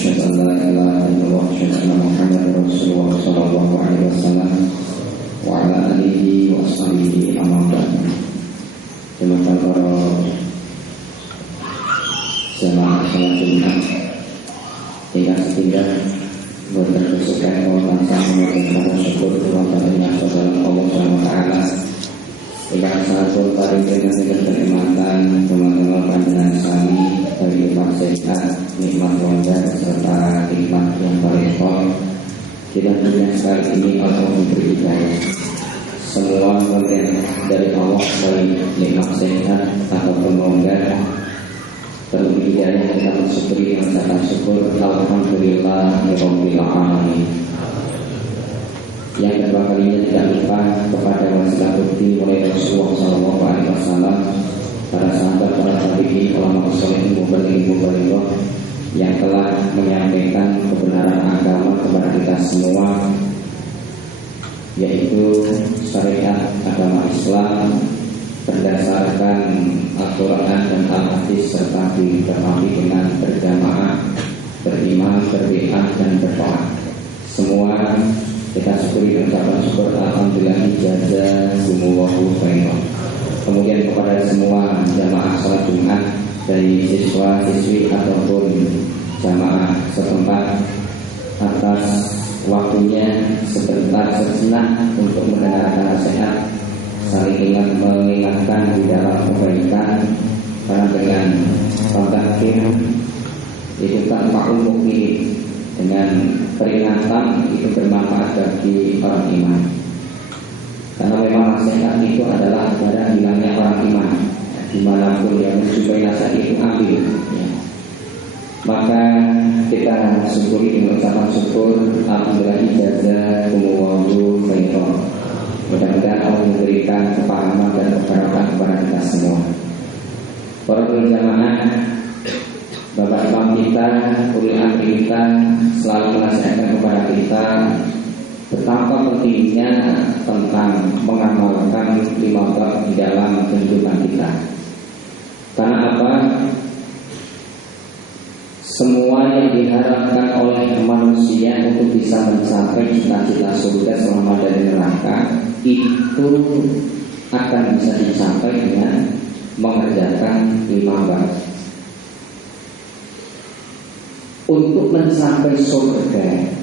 asyhadu an la ilaha illallah wa asyhadu anna Muhammadar Rasulullah sallallahu alaihi wasallam wa ala alihi wa sahbihi amma ba'd. Jemaah para jamaah salat Jumat tinggal setinggal boten kesukaan Allah tansah syukur kepada Allah Subhanahu wa taala. Ingkang sampun paring kenikmatan teman-teman panjenengan sami dari sehat, nikmat wanda serta nikmat yang paling kita punya sekali ini Allah memberi hidayah. Semua konten dari Allah baik nikmat sehat ataupun wanda terlebih hidayah kita bersyukuri mengucapkan syukur alhamdulillah rabbil alamin. Yang kedua kalinya tidak lupa kepada wasilah bukti mulai Rasulullah sallallahu alaihi wasallam, para sahabat, para tabi'in, ulama saleh, mubaligh yang telah menyampaikan kebenaran agama kepada kita semua, yaitu syariat agama Islam berdasarkan Al-Quran dan Al-Hadis serta ditepati dengan berjamaah, beriman, berdoa dan berdoa. Semua kita syukuri dan ucapkan syukur alhamdulillah jazakumullahu khairan. Kemudian kepada semua jamaah salat Jumat dari siswa, siswi ataupun jamaah setempat atas waktunya sebentar sejenak untuk mendengarkan nasihat, saling mengingatkan di dalam kebaikan, karena dengan fadzakir itu tanpa mukmin, dengan peringatan itu bermanfaat bagi orang iman. Karena memang nasihat itu adalah pada hilangnya orang iman. Dimanapun yang menjumpai nasihat itu ambil ya. Maka kita syukuri dengan ucapan syukur alhamdulillah jazakumullahu khairan. Mudah-mudahan Allah memberikan kepahaman dan keberkahan kepada kita semua. Para jamaah, Bapak Imam kita, ulil amri kita selalu menasihatkan kepada kita betapa pentingnya tentang mengamalkan 5 bab di dalam kehidupan kita. Karena apa? Semua yang diharapkan oleh manusia untuk bisa mencapai cita-cita surga selama dari neraka itu akan bisa dicapai dengan mengerjakan 5 bab. Untuk mencapai surga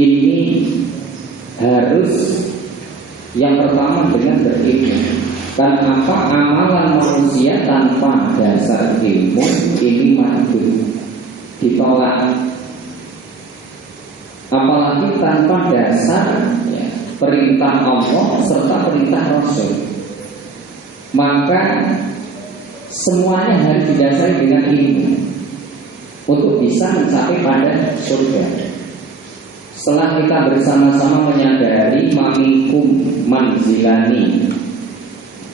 ini harus yang pertama dengan berilmu. Dan apa amalan manusia tanpa dasar ilmu ini mardud, ditolak. Apalagi tanpa dasar ya, perintah Allah serta perintah Rasul. Maka semuanya harus didasari dengan ilmu untuk bisa mencapai pada surga. Setelah kita bersama-sama menyadari mamikum manzilani,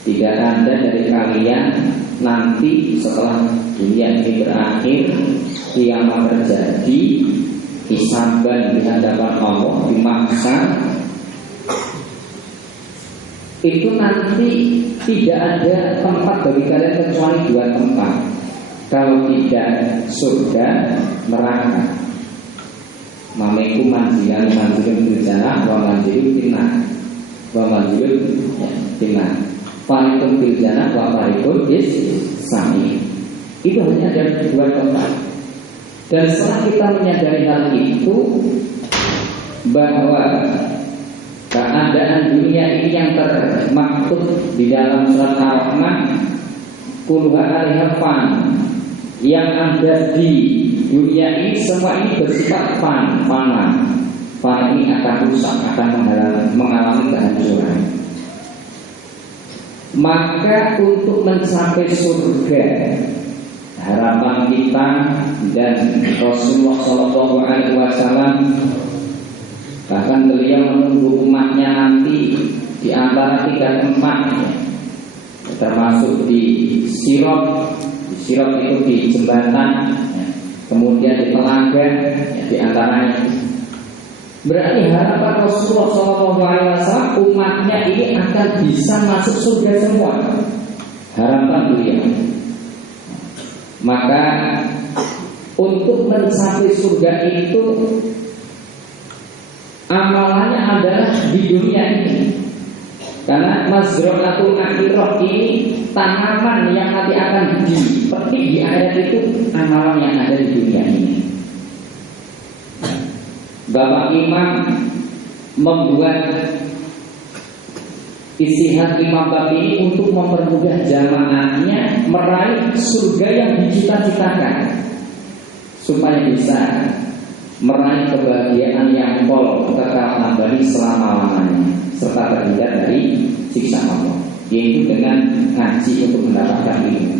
tidak ada dari kalian nanti setelah dunia ini berakhir, kiamat terjadi, hisaban di hadapan Allah, dimaksa, itu nanti tidak ada tempat bagi kalian kecuali 2 tempat. Kalau tidak surga, neraka. Mamikum manzilan fil jannah wa manzilun finnar. Wa manzilun finnar. Fariqun fil jannah wa fariqun fis sa'ir. Itu hanya ada 2 tempat. Dan setelah kita menyadari hal itu, bahwa keadaan dunia ini yang termaktub di dalam surat Ar-Rahman, kulha alihafan, yang ada di dunia ini semua ini bersifat fana. Fana ini akan rusak, akan mengalami kehancuran. Maka untuk mencapai surga, harapan kita dan Rasulullah SAW, bahkan beliau menunggu umatnya nanti di antara 3 tempat, termasuk di Sirat. Sirat itu di jembatan, kemudian di telaga, di antaranya. Berarti harapan Rasulullah SAW umatnya ini akan bisa masuk surga semua. Harapan beliau. Maka untuk mencapai surga itu amalannya adalah di dunia ini. Karena mazra'atul akhirah ini tanaman yang nanti akan dipetik di akhirat itu amalan yang ada di dunia ini. Bapak Imam membuat istihad Imam bab ini untuk mempermudah jamaahnya meraih surga yang dicita-citakan, supaya bisa meraih kebahagiaan yang kekal abadi selama-lamanya, serta terhindar dari siksa Allah, yaitu dengan ngaji untuk mendapatkan ilmu.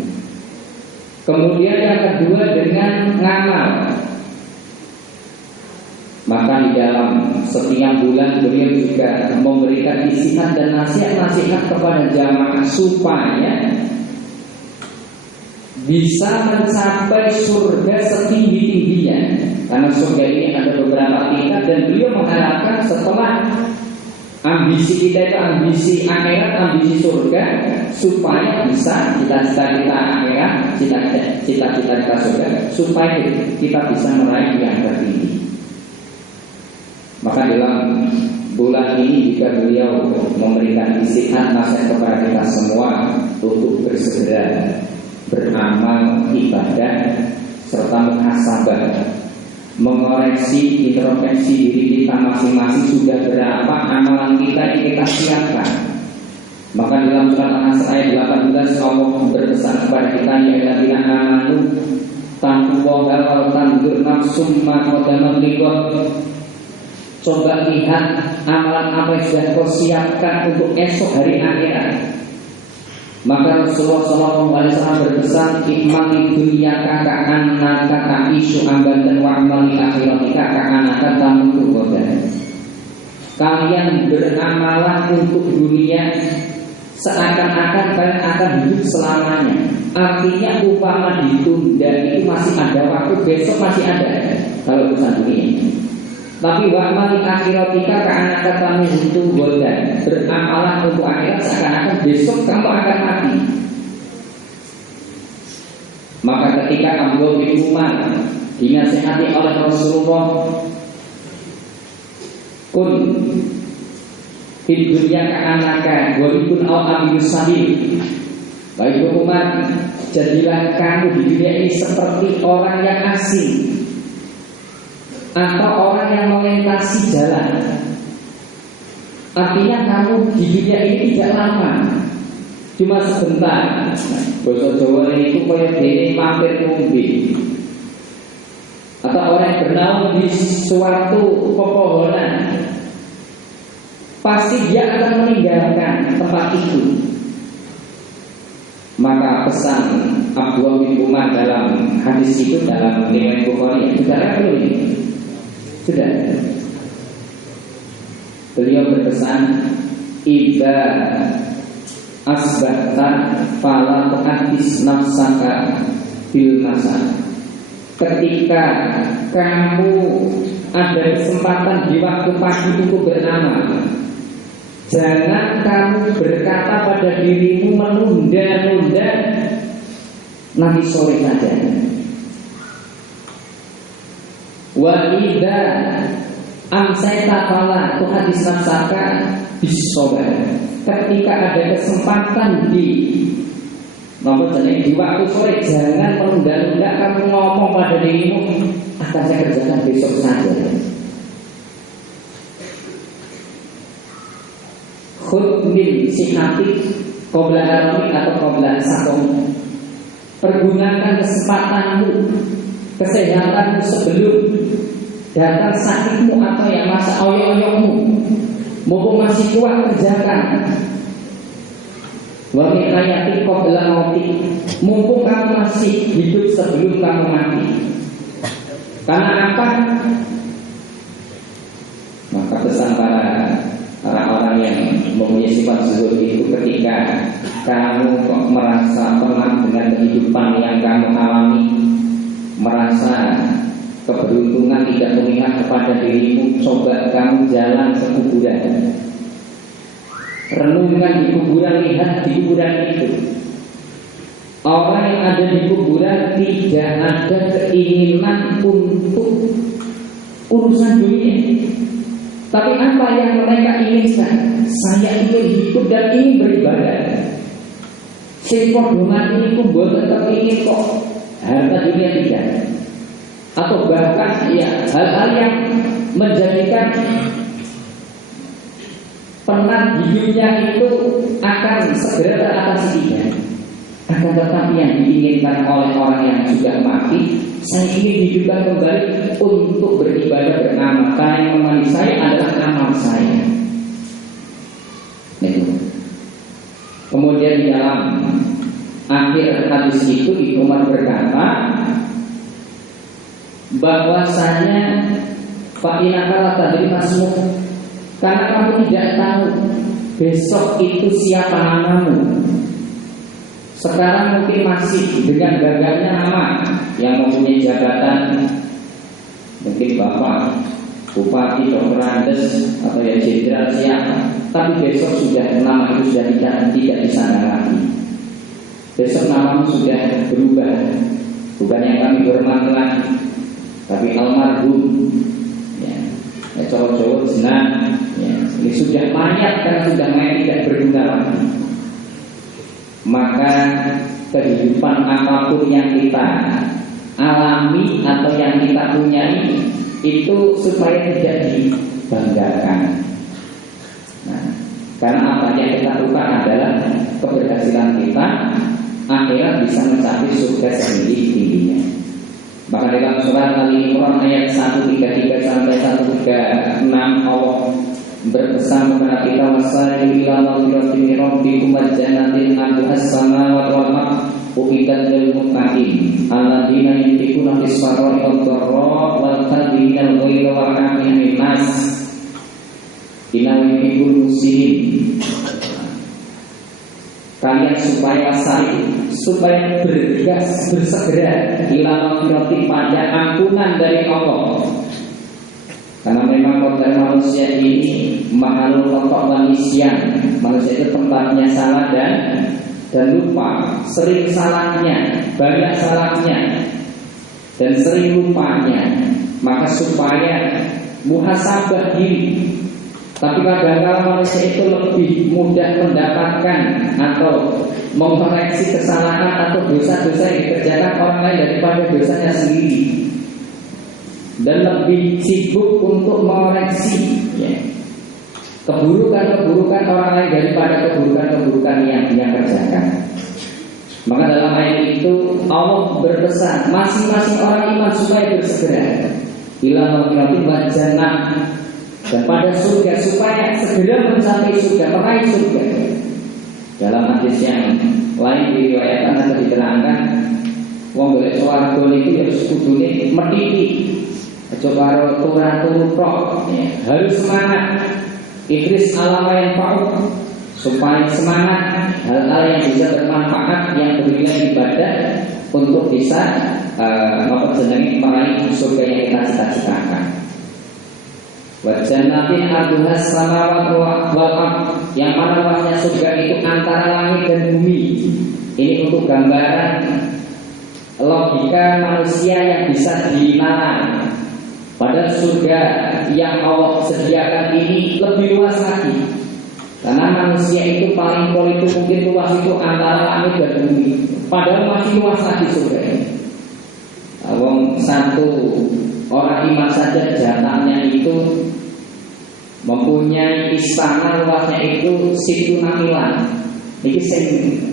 Kemudian yang kedua dengan ngamal. Maka di dalam setiap bulan beliau juga memberikan istihad dan nasihat-nasihat kepada jamaah supaya bisa mencapai surga setinggi-tingginya. Karena surga ini ada beberapa tingkat, dan beliau mengharapkan setelah ambisi kita itu ambisi akhirat, ambisi surga, supaya bisa cita-cita kita akhirat, cita-cita kita surga, supaya kita bisa meraih yang tertinggi. Maka dalam bulan ini juga beliau memberikan istihad nasihat kepada kita semua untuk bersegera beramal ibadah serta muhasabah, mengoreksi introspeksi diri kita masing-masing, sudah berapa amalan kita yang kita siapkan. Maka dalam surat An-Nasr ayat 18 Allah berpesan kepada kita, ya alladzina amanu taqullaha wa tanzur nafsum ma qaddamat lighad. Coba lihat amalan apa yang sudah kau siapkan untuk esok hari akhirat. Maka Rasulullah SAW berpesan, ikmali dunia ka'annaka ta'ishu abadan wa amali akhiratika ka'annaka tamutu ghadan. Kalian beramalan untuk dunia seakan-akan kalian akan hidup selamanya. Artinya umpama ditunda itu masih ada waktu, besok masih ada kalau urusan dunia. Tapi wa amali akhiratika ka'annaka tamutu ghadan. Beramalan untuk akhirat seakan-akan besok kamu akan mati. Maka ketika Abdullah bin Umar dinasihati oleh Rasulullah, kun fid dunya ka'annaka ghalibun aw abiyus sabil. Baik Umar, jadilah kamu di dunia ini seperti orang yang asing atau orang yang melintasi jalan. Artinya kamu di dunia ini tidak lama, cuma sebentar. Bahasa Jawa itu kayak dene mampir ngombe, atau orang yang bernaung di suatu pepohonan, pasti dia akan meninggalkan tempat itu. Maka pesan Abdullah bin Umar dalam hadis itu, dalam riwayat Bukhari, sudah belum ini? Sudah. Beliau berpesan, idza asbahta fala tuhaddis nafsaka bil masa. Ketika kamu ada kesempatan di waktu pagi untuk beramal, jangan kamu berkata pada dirimu menunda-nunda, nanti sore saja. Wa idza amsayta fala tuhaddis nafsaka bis-shabar. Ketika ada kesempatan di waktu sore, jangan menunda-nunda kamu ngomong pada dirimu, akan saya kerjakan besok saja. Khudh min sihatik qabla haramik atau qabla sakom. Pergunakan kesempatanmu, kesehatanmu sebelum datang sakitmu atau yang masa oyok-oyokmu. Mumpung masih kuat, kerjakan. Wa min hayati qabla mautik. Mumpung kamu masih hidup sebelum kamu mati. Karena apa? Maka pesan para orang yang mempunyai sifat zuhud itu, ketika kamu kok merasa tenang dengan kehidupan yang kamu alami, merasa keberuntungan tidak memihak kepada dirimu, coba kamu jalan ke kuburan, renungkan di kuburan, lihat di kuburan itu orang yang ada di kuburan tidak ada keinginan untuk urusan dunia. Tapi apa yang mereka inginkan? Saya ingin hidup dan ingin beribadah. Sing padha mati niku mboten tetep ingin kok harta dunia tidak. Atau bahkan ya hal-hal yang menjadikan penat hidupnya itu akan segera teratasi tidak. Akan tetapi yang diinginkan oleh orang yang sudah mati, saya ingin hidupkan kembali untuk beribadah beramal. Karena yang menemani saya adalah amal saya. Kemudian di dalam akhir hadis itu Ibnu Umar berkata bahwasanya fa inaka la tadri masmuk, karena kamu tidak tahu besok itu siapa namamu. Sekarang mungkin masih dengan gagahnya nama yang mempunyai jabatan, mungkin bapak, bupati, dokter Andes, atau ya jenderal siapa. Tapi besok sudah nama itu sudah tidak disandang lagi. Besok namamu sudah berubah, bukan yang kami hormati lagi, tapi almarhum. Ya, Jawa jenang. Ya, ini sudah mayat karena sudah mayat tidak berguna lagi. Maka kehidupan apapun yang kita alami atau yang kita punyai itu supaya tidak dibanggakan. Nah, karena apa yang kita lakukan adalah keberhasilan kita akhirat bisa mencapai surga setinggi-tingginya. Maka dalam surat Al-Imran ayat 133 sampai 136 Allah berpesan kepada kita, wasari'u ila maghfiratin min rabbikum wa jannatin 'arduhas samawati wal ardh uiddat lil muttaqin alladzina yunfiquna fis sarra'i wad dharra'i wal kadhimina al-ghayza wal 'afina 'anil nas innahu yuhibbul muhsinin. Kalian supaya bergegas bersegera ila maghfiratin pada ampunan dari Allah. Karena memang kodrat manusia ini mahalul kotok dan isyan. Manusia itu tempatnya salah dan lupa. Sering salahnya, banyak salahnya, dan sering lupanya. Maka supaya muhasabah diri. Tapi kadang-kadang manusia itu lebih mudah mendapatkan atau mengoreksi kesalahan atau dosa-dosa yang dikerjakan orang lain daripada dosanya sendiri. Dan lebih sibuk untuk mengoreksi keburukan-keburukan orang lain daripada keburukan-keburukan yang dia kerjakan. Maka dalam ayat itu Allah berpesan masing-masing orang iman supaya bersegera ila maghfiratin wa jannah, dan pada surga supaya segera mencapai surga, meraih surga. Dalam hadis yang lain diriwayatkan atau diterangkan, wong golek swarga niku ya kudune metiti. Coba turun prok, harus semangat. Idris alama yang fa'u, supaya semangat hal-hal yang bisa bermanfaat, yang bernilai ibadah untuk bisa memperjenengi meraih surga yang kita cita-citakan. Wajannatin arduhas samawati wal ardh, yang mana luasnya surga itu antara langit dan bumi. Ini untuk gambaran logika manusia yang bisa dinalar. Padahal surga yang Allah sediakan ini lebih luas lagi. Karena manusia itu paling politik mungkin luas itu antara langit dan bumi. Padahal masih luas lagi surga ini. Satu orang iman saja jatahnya itu mempunyai istana luasnya itu Situ Namilan. Ini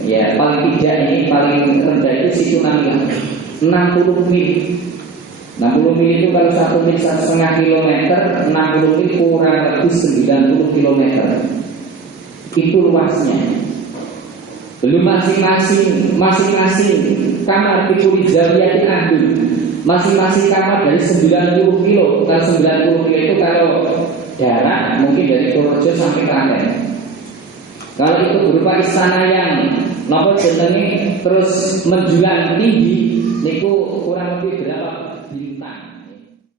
ya paling tidak ini paling rendah itu Situ Namilan 60 mil. 60 mil itu kalau 1 mil 1,5 kilometer, 60 mil kurang lebih 90 kilometer. Itu luasnya. Belum masing-masing kamar pikuli zawiyatin adun. Masing-masing kamar dari 90 kilo. Kalau 90 kilo itu kalau jarak mungkin dari Purworejo sampai Klaten. Kalau itu berupa istana yang nopo jenenge terus menjulang tinggi,